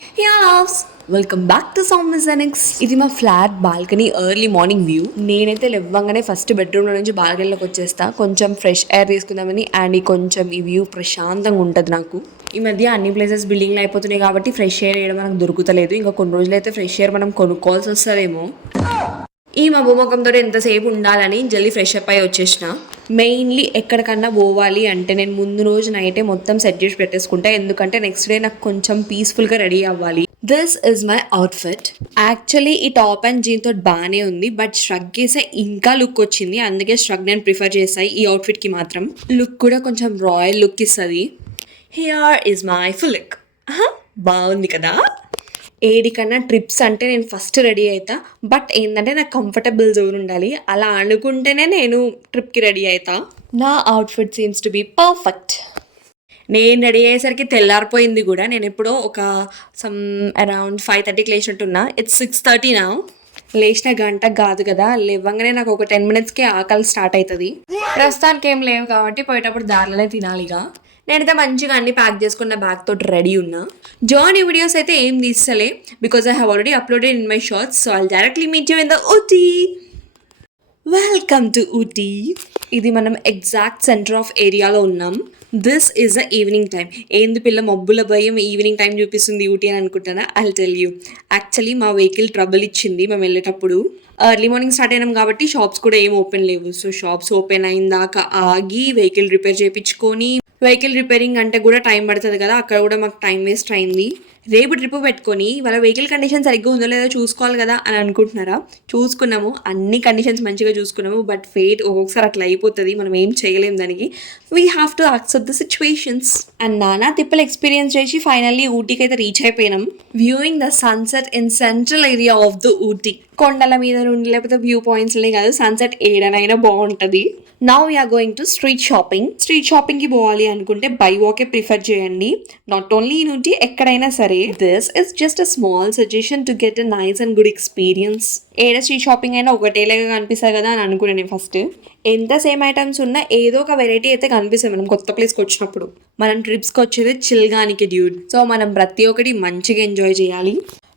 యావ్స్ welcome back to సౌమ్యజెనిక్స్. ఇది మా flat balcony early morning view. నేనైతే లేవగానే ఫస్ట్ బెడ్రూమ్ లో నుంచి బాల్కనీలోకి వచ్చేస్తా, కొంచెం ఫ్రెష్ ఎయిర్ తీసుకుందామని. అండ్ కొంచెం ఈ వ్యూ ప్రశాంతంగా ఉంటుంది నాకు. ఈ మధ్య అన్ని ప్లేసెస్ బిల్డింగ్లు అయిపోతున్నాయి కాబట్టి ఫ్రెష్ ఎయిర్ వేయడం మనకు దొరుకుతలేదు. ఇంకా కొన్ని రోజులైతే ఫ్రెష్ ఎయిర్ మనం కొనుక్కోవాల్సి వస్తుందేమో. ఈ మబ్బు ముఖంతో ఎంతసేపు ఉండాలని జల్దీ ఫ్రెష్ అప్ అయి వచ్చేసిన. మెయిన్లీ ఎక్కడికన్నా పోవాలి అంటే నేను ముందు రోజు నైటే మొత్తం సెట్ చేసి పెట్టేసుకుంటా, ఎందుకంటే నెక్స్ట్ డే నాకు కొంచెం పీస్ఫుల్గా రెడీ అవ్వాలి. This is my outfit. Actually ఈ టాప్ అండ్ జీన్ తోటి బాగానే ఉంది, బట్ స్ట్రగ్ చేసే ఇంకా లుక్ వచ్చింది. అందుకే స్ట్రగ్ నేను ప్రిఫర్ చేస్తాయి ఈ అవుట్ఫిట్కి మాత్రం. లుక్ కూడా కొంచెం రాయల్ లుక్ ఇస్తుంది. Here is my full look. బాగుంది కదా. ఏడికన్నా ట్రిప్స్ అంటే నేను ఫస్ట్ రెడీ అవుతా, బట్ ఏంటంటే నాకు కంఫర్టబుల్ జోన్ ఉండాలి. అలా అనుకుంటేనే నేను ట్రిప్కి రెడీ అవుతా. నా outfit seems to be perfect. నేను రెడీ అయ్యేసరికి తెల్లారిపోయింది కూడా. నేను ఎప్పుడో ఒక అరౌండ్ 5:30కి లేచినట్టున్నా. ఇట్స్ 6:30 నా. లేచిన గంట కాదు కదా, లేవంగానే నాకు ఒక 10 minutesకే ఆకలి స్టార్ట్ అవుతుంది. ప్రస్తుతానికి ఏం లేవు కాబట్టి పోయేటప్పుడు దారిలోనే తినాలిగా. నేనైతే మంచిగా అన్ని ప్యాక్ చేసుకున్న బ్యాగ్ తోటి రెడీ ఉన్నా. జానీ వీడియోస్ అయితే ఏం తీస్తలే, because I have already uploaded in my shorts. So I directly meet you in the Ooty. Welcome to Ooty. ఇది మనం ఎగ్జాక్ట్ సెంటర్ ఆఫ్ ఏరియాలో ఉన్నాం. This is the evening time. ఏంది పిల్ల మబ్బుల భయం ఈవినింగ్ టైం చూపిస్తుంది ఊటీ అని అనుకుంటానా? I tell you. యాక్చువల్లీ మా వెహికల్ ట్రబుల్ ఇచ్చింది మేము వెళ్ళేటప్పుడు. ఎర్లీ మార్నింగ్ స్టార్ట్ అయినాం కాబట్టి షాప్స్ కూడా ఏం ఓపెన్ లేవు. సో షాప్స్ ఓపెన్ అయిన దాకా ఆగి వెహికల్ రిపేర్ చేయించుకొని, వెహికల్ రిపేరింగ్ అంటే కూడా టైం పడుతుంది కదా, అక్కడ కూడా మాకు టైం వేస్ట్ అయింది. రేపు ట్రిప్ పెట్టుకొని వాళ్ళ వెహికల్ కండిషన్ సరిగ్గా ఉందో లేదో చూసుకోవాలి కదా అని అనుకుంటున్నారా? చూసుకున్నాము, అన్ని కండిషన్స్ మంచిగా చూసుకున్నాము. బట్ ఫేట్ ఒక్కొక్కసారి అట్లా అయిపోతుంది, మనం ఏం చేయలేము దానికి. We have to accept the situations. And నానా తిప్పలు ఎక్స్పీరియన్స్ చేసి ఫైనల్లీ ఊటీకి అయితే రీచ్ అయిపోయినాం. Viewing the sunset in central area of the Ooty. కొండల మీద నుండి లేకపోతే వ్యూ పాయింట్స్లే కాదు, సన్సెట్ ఏడనైనా బాగుంటుంది. Now we're going to street shopping. Street షాపింగ్కి పోవాలి అనుకుంటే బై వాకే ప్రిఫర్ చేయండి. నాట్ ఓన్లీ ఇన్ ఊటీ, ఎక్కడైనా సరే. This is just a small suggestion to get a nice and good experience. ఏదో స్ట్రీట్ షాపింగ్ అయినా ఒకటేలాగా కనిపిస్తుంది కదా అని అనుకున్నాను నేను ఫస్ట్. ఎంత సేమ్ ఐటమ్స్ ఉన్నా ఏదో ఒక వెరైటీ అయితే కనిపిస్తుంది మనం కొత్త ప్లేస్కి వచ్చినప్పుడు. మనం ట్రిప్స్కి వచ్చేది చిల్గానికి డ్యూడ్. సో మనం ప్రతి ఒక్కటి మంచిగా ఎంజాయ్ చేయాలి.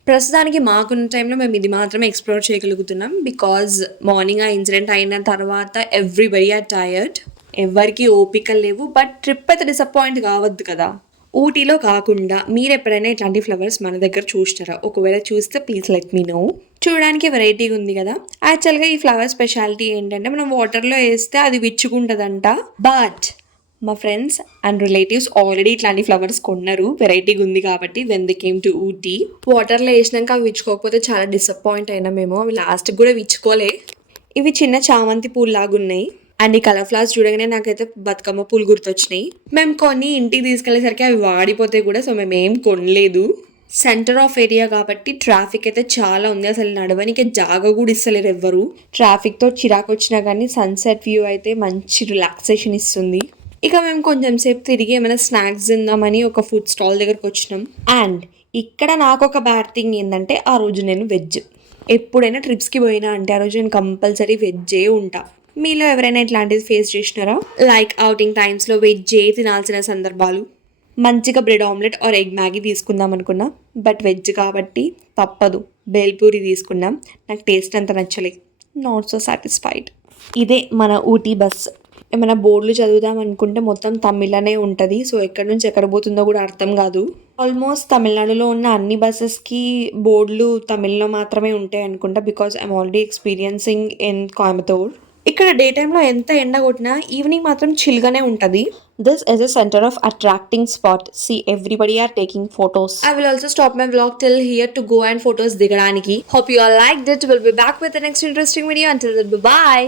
ప్రస్తుతానికి మాకున్న టైంలో మేము ఇది మాత్రమే ఎక్స్ప్లోర్ చేయగలుగుతున్నాం, బికాజ్ మార్నింగ్ ఆ ఇన్సిడెంట్ అయిన తర్వాత ఎవ్రీబడి ఆర్ టైర్డ్. ఎవరికి ఓపిక లేవు. బట్ ట్రిప్ అయితే డిసప్పాయింట్ కావద్దు కదా. ఊటీలో కాకుండా మీరు ఎప్పుడైనా ఇట్లాంటి ఫ్లవర్స్ మన దగ్గర చూస్తారా? ఒకవేళ చూస్తే ప్లీజ్ లెట్ మీ నో. చూడడానికి వెరైటీగా ఉంది కదా. యాక్చువల్గా ఈ ఫ్లవర్ స్పెషాలిటీ ఏంటంటే మనం వాటర్లో వేస్తే అది విచ్చుకుంటుందంట. బట్ మా ఫ్రెండ్స్ అండ్ రిలేటివ్స్ ఆల్రెడీ ఇట్లాంటి ఫ్లవర్స్ కొన్నారు, వెరైటీగా ఉంది కాబట్టి. When they came to Ooty, వాటర్లో వేసినాక అవి విచ్చుకోకపోతే చాలా డిసప్పాయింట్ అయినా మేము. అవి లాస్ట్కి కూడా విచ్చుకోలే. ఇవి చిన్న చామంతి పూలు లాగా ఉన్నాయి. అండ్ ఈ కలర్ ఫ్లవర్స్ చూడగానే నాకైతే బతుకమ్మ పూలు గుర్తొచ్చినాయి. మేము కొన్ని ఇంటికి తీసుకెళ్లేసరికి అవి వాడిపోతాయి కూడా, సో మేము ఏం కొనలేదు. సెంటర్ ఆఫ్ ఏరియా కాబట్టి ట్రాఫిక్ అయితే చాలా ఉంది. అసలు నడవనికి జాగా కూడా ఇస్తలేరు ఎవ్వరు. ట్రాఫిక్తో చిరాకు వచ్చినా కానీ సన్సెట్ వ్యూ అయితే మంచి రిలాక్సేషన్ ఇస్తుంది. ఇక మేము కొంచెం సేపు తిరిగి ఏమైనా స్నాక్స్ తిందామని ఒక ఫుడ్ స్టాల్ దగ్గరకు వచ్చినాం. అండ్ ఇక్కడ నాకు ఒక బ్యాడ్ థింగ్ ఏంటంటే, ఆ రోజు నేను వెజ్. ఎప్పుడైనా ట్రిప్స్కి పోయినా అంటే ఆ రోజు నేను కంపల్సరీ వెజ్జే ఉంటా. మీలో ఎవరైనా ఇట్లాంటిది ఫేస్ చేసినారా? లైక్ అవుటింగ్ టైమ్స్లో వెజ్జే తినాల్సిన సందర్భాలు. మంచిగా bread omelette or egg Maggi తీసుకుందాం అనుకున్నా, బట్ వెజ్ కాబట్టి తప్పదు. బేల్పూరి తీసుకున్నాం. నాకు టేస్ట్ అంత నచ్చలేదు. Not so satisfied. ఇదే మన ఊటీ బస్. ఏమైనా బోర్డులు చదువుదాం అనుకుంటే మొత్తం తమిళనే ఉంటుంది. సో ఎక్కడి నుంచి ఎక్కడ పోతుందో కూడా అర్థం కాదు. ఆల్మోస్ట్ తమిళనాడులో ఉన్న అన్ని బస్సెస్కి బోర్డులు తమిళ్లో మాత్రమే ఉంటాయి అనుకుంటా, because I'm already experiencing in Coimbatore. ఇక్కడ డే టైంలో ఎంత ఎండ కొట్టినా ఈవినింగ్ మాత్రం చిల్గానే ఉంటుంది. This is a center of attracting spot. See, everybody are taking photos. I will also stop my vlog till here to go and photos digadaniki. Hope you all liked it. We'll be back with the next interesting video. Until then, bye-bye.